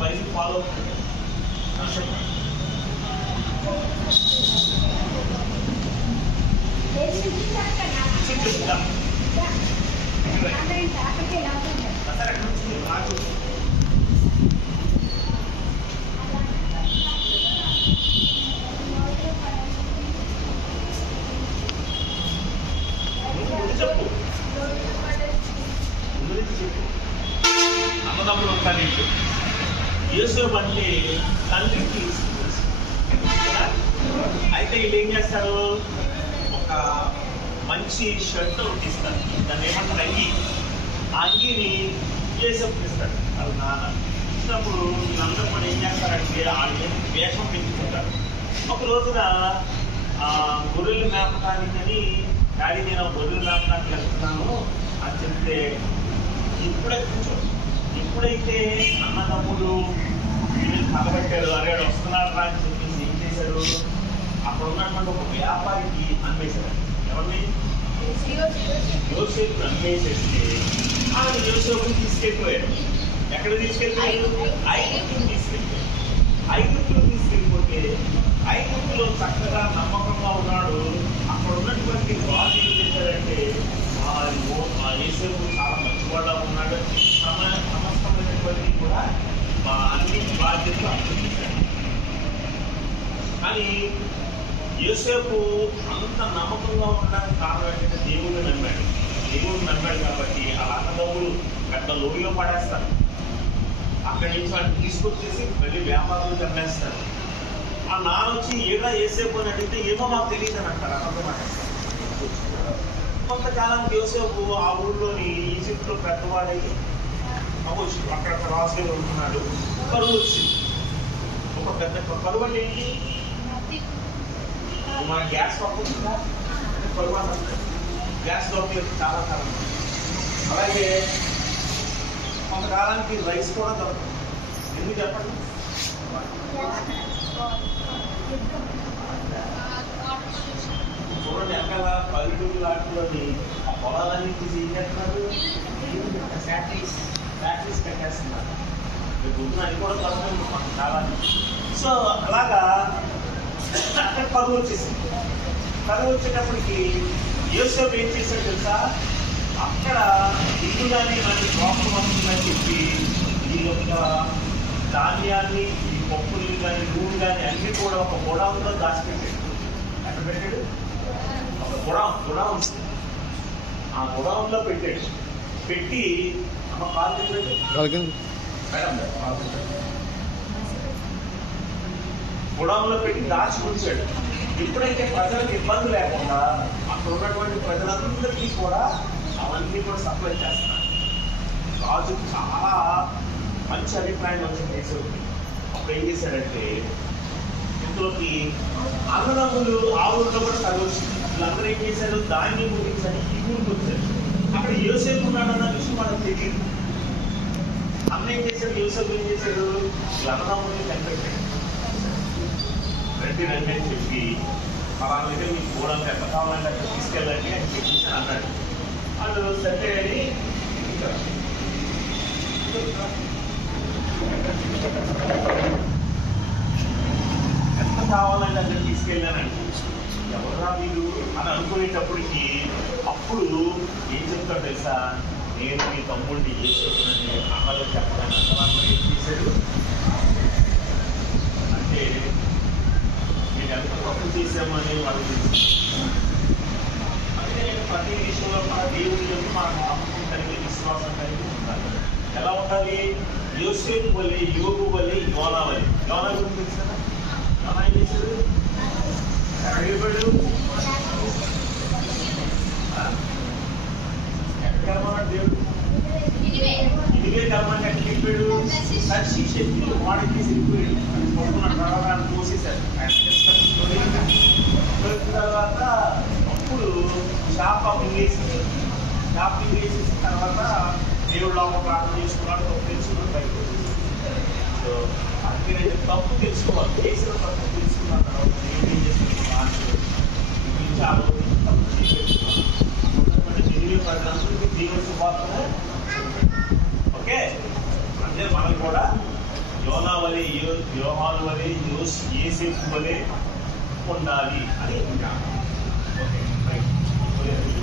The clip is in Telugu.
వైఫ్ ఫాలో చెప్పు అన్నదమ్ములు ఉంటారు. యోసేపు అంటే తండ్రికి అయితే వీళ్ళు ఏం చేస్తారు, ఒక మంచి షర్ట్ ఒకటి ఇస్తారు. దాన్ని ఏమంటారు, అంగి. ఆ అంగిని యోసేపుకి ఇస్తాడు వాళ్ళ నాన్న. ఇచ్చినప్పుడు వీళ్ళందరూ కూడా ఏం చేస్తారంటే వాళ్ళు వేషం పెంచుకుంటారు. ఒక రోజున గొర్రెలు మేపకానికని డాడీ నేను గొర్రెలు మేపకానికి వెళ్తున్నాను అని చెప్తే ఎప్పుడైతే అన్నదమ్ముడు వీళ్ళు కలబెట్టాడు, అరేడు వస్తున్నాడు రా అని చెప్పేసి ఏం చేశాడు, అక్కడ ఉన్నటువంటి ఒక వ్యాపారికి అమ్మేశాడు. ఎవరిని? యోసేపుని అమ్మేసేస్తే ఆయన యోసేపుని తీసుకెళ్ళిపోయాడు. ఎక్కడ తీసుకెళ్ళిపోయాడు? ఐగుప్తుని తీసుకెళ్ళిపోయాడు. ఐగుప్తుని తీసుకెళ్ళిపోతే ఐగుప్తులో చక్కగా నమ్మకంగా ఉన్నాడు. అక్కడ ఉన్నటువంటి వాళ్ళు ఏం చేశారంటే యోసేపు చాలా మంచివాళ్ళ ఉన్నాడు, సమస్తమైనటువంటి కూడా అన్ని బాధ్యతలు అప్పగించాడు. కానీ యోసేపు అంత నమ్మకంగా ఉండడానికి కారణం ఏంటంటే దేవుడిని నమ్మాడు. దేవుడిని నమ్మాడు కాబట్టి వాళ్ళ అన్నదమ్ములు పెద్ద లోయలో పడేస్తారు. అక్కడి నుంచి వాటిని తీసుకొచ్చేసి మళ్ళీ వ్యాపారులు చంపేస్తారు. ఆ నాన్న వచ్చి ఏడా యోసేపు అని అడిగితే ఏమో మాకు తెలియదు అని అంటారు. అన్నమాట కొంతకాలానికి యోసేపు ఆ ఊళ్ళోని ఈజిప్ట్లో పెద్దవాడయ్యి అక్కడ రాజుగా ఉంటున్నాడు. కరువు వచ్చింది. ఒక పెద్ద కరువు అంటే ఏంటి, మన గ్యాస్ పడుతుందా కరువు అంటే గ్యాస్ దొరకలేదు చాలా కాలం. అలాగే కొంతకాలానికి రైస్ కూడా దొరకదు. ఎందుకు చెప్పండి? చూడండి ఎక్కడ పల్లెటూరు లాంటిలోని ఆ పొలాలన్నీ తీసి ఏం చేస్తున్నారు, ఫ్యాక్టరీస్ కట్టేస్తున్నారు. గుర్తున్న అది కూడా దొరకదు మనకు కావాలి. సో అలాగా అక్కడ కరువు వచ్చేసింది. కరువు వచ్చేటప్పటికి యోసేపు ఏం చేశాడు తెలుసా, అక్కడ ఇల్లు కానీ మనకి ప్రాబ్లం వస్తుందని చెప్పి ఈ యొక్క ధాన్యాన్ని, ఈ పప్పులు కానీ నూనె కానీ అన్ని కూడా ఒక గోడౌన్లో దాచిపెట్టాడు. ఎక్కడ పెట్టాడు? ఒక గోడౌన్. ఆ గోడౌన్లో పెట్టాడు. పెట్టి అమ్మ కాలు పెట్టాడు. గోడౌన్లో పెట్టి దాచి ఉంచాడు. ఎప్పుడైతే ప్రజలకు ఇబ్బంది లేకుండా అక్కడ ఉన్నటువంటి ప్రజలందరికీ కూడా అవన్నీ కూడా సప్లై చేస్తున్నారు. రాజుకు చాలా మంచి అభిప్రాయం వచ్చింది యేసుకి. అప్పుడు ఏం చేశాడంటే ఇంట్లోకి అన్నదమ్ములు ఆ ఊరిలో కూడా కలిసి వీళ్ళందరూ ఏం చేశారు, ధాన్యం గురించని ఈ ఊరికి వచ్చారు. అక్కడ యోసేపు ఉన్నాడన్న విషయం మనకు తెలియదు. అన్న ఏం చేశాడు, యోసేపు ఏం చేశాడు, వీళ్ళ అన్నదమ్ముల్ని కనిపెట్టాడు. రండి రండి అని చెప్పి వాళ్ళ దగ్గర మీకు గోడంత ఎంత కావాలంటే అక్కడ తీసుకెళ్ళండి అని చెప్పేసి అన్నాడు. వాళ్ళు సరే అని ఎంత కావాలంటే అక్కడ తీసుకెళ్ళానండి. ఎవరా మీరు అని అనుకునేటప్పటికి అప్పుడు ఏం చెప్తాడు తెలుసా, నేను మీ తమ్ముడిని చేసేస్తున్నాను అమ్మలో చెప్పడానికి అంతమాత్రం ఏం చేశాడు అంటే నేను ఎంత తప్పు చేశామని వాళ్ళు తెలుసు. అంటే ప్రతి విషయంలో మన దేవుడి యొక్క మన నమ్మకం కలిగి విశ్వాసం కలిగి ఉండాలి. ఎలా ఉండాలి? యోసేపు వల్లే, యోగు వల్లే, యోనా వల్లే. యోనా గురించి తెలుసు కదా, యోనా ఏం చేశాడు, ఎక్కడికి ఎక్కడికెళ్ళమన్నాడు దేవుడు? ఇదిగే కలమంటే ఎక్కడికి వెళ్ళిపోయాడు? సర్షి శక్తిలో వాడికి వెళ్ళిపోయాడు. కొడుకున్న ప్రవాహాన్ని తోసేశాడు. తర్వాత అప్పుడు షాపింగ్ వేసేసాడు. షాపింగ్ వేసేసిన తర్వాత దేవుడు లోపల ప్రార్థన చేసుకున్నాడు. తప్పు తెలుసుకున్నాడు, బయటకు వచ్చేసాడు. సో అందుకే తప్పు తెలుసుకోవాలి. చేసిన తప్పు తెలుసుకున్న తర్వాత దేవుడు ఏం చేస్తున్నాడు, గురించి ఆలోచించి తప్పు చేసేస్తున్నాడు. దేవుని ప్రజలందరికీ దేవుని శుభార్తనే. ఓకే, అంటే మనం కూడా యోనా వలె, యోహాను వలె, యేసేపు వలె ఉండాలి అని జ్ఞానం. Okay right.